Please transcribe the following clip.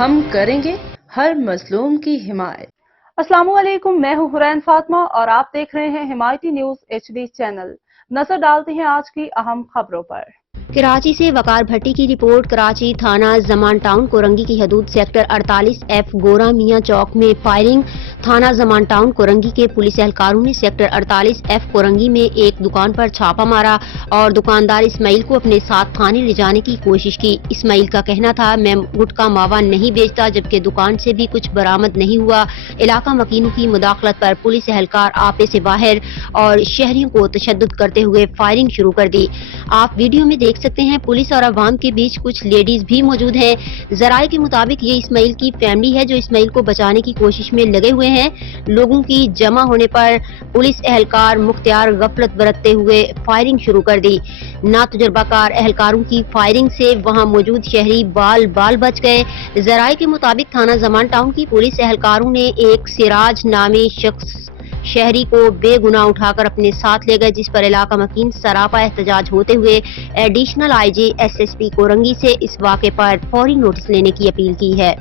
ہم کریں گے ہر مظلوم کی حمایت۔ السلام علیکم، میں ہوں حرین فاطمہ اور آپ دیکھ رہے ہیں حمایتی نیوز HD چینل۔ نظر ڈالتے ہیں آج کی اہم خبروں پر۔ کراچی سے وقار بھٹی کی رپورٹ۔ کراچی تھانہ زمان ٹاؤن کورنگی کی حدود سیکٹر 48F گورا میاں چوک میں فائرنگ۔ تھانہ زمان ٹاؤن کورنگی کے پولیس اہلکاروں نے سیکٹر 48F کورنگی میں ایک دکان پر چھاپہ مارا اور دکاندار اسماعیل کو اپنے ساتھ تھانے لے جانے کی کوشش کی۔ اسماعیل کا کہنا تھا میں گٹکا ماوا نہیں بیچتا، جبکہ دکان سے بھی کچھ برآمد نہیں ہوا۔ علاقہ مکینوں کی مداخلت پر پولیس اہلکار آپے سے باہر اور شہریوں کو تشدد کرتے ہوئے فائرنگ شروع کر دی۔ آپ ویڈیو میں دیکھ سکتے ہیں پولیس اور عوام کے بیچ کچھ لیڈیز بھی موجود ہیں۔ ذرائع کے مطابق یہ اسماعیل کی فیملی ہے جو اسماعیل کو بچانے کی کوشش میں لگے ہوئے ہیں۔ لوگوں کی جمع ہونے پر پولیس اہلکار مختار غفلت برتتے ہوئے فائرنگ شروع کر دی۔ ناتجربہ کار اہلکاروں کی فائرنگ سے وہاں موجود شہری بال بچ گئے۔ ذرائع کے مطابق تھانہ زمان ٹاؤن کی پولیس اہلکاروں نے ایک سراج نامی شخص شہری کو بے گناہ اٹھا کر اپنے ساتھ لے گئے، جس پر علاقہ مکین سراپا احتجاج ہوتے ہوئے ایڈیشنل IG SSP کورنگی سے اس واقعے پر فوری نوٹس لینے کی اپیل کی ہے۔